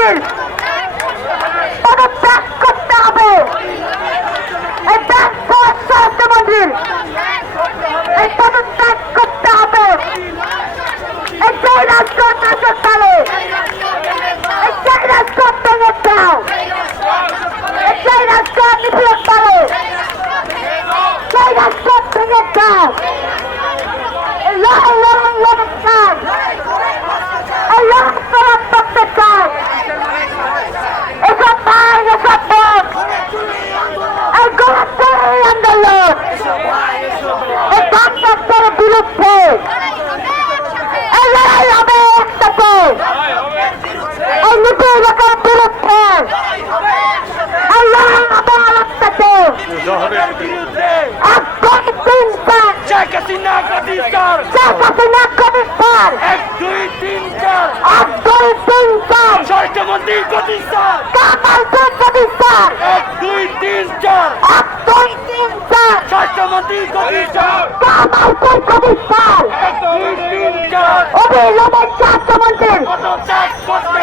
স্বাস্থ্যমন্ত্রীর পদত্যাগ করতে হবে। এই স্বাস্থ্যমন্ত্রীর এই পদত্যাগ করতে হবে। এই জয় রাজকোট নাশককালে এই জয় রাজকোট ভেঙে দাও। এই জয় রাজকোট নিপীড়নকালে জয় রাজকোট ভেঙে দাও। স্বাস্থ্যমন্ত্রী প্রতিষ্ঠান 1 2 3 4 স্বাস্থ্যমন্ত্রী প্রতিষ্ঠান 1 2 3 4 অবিলম্বে স্বাস্থ্যমন্ত্রীর পদত্যাগ করতে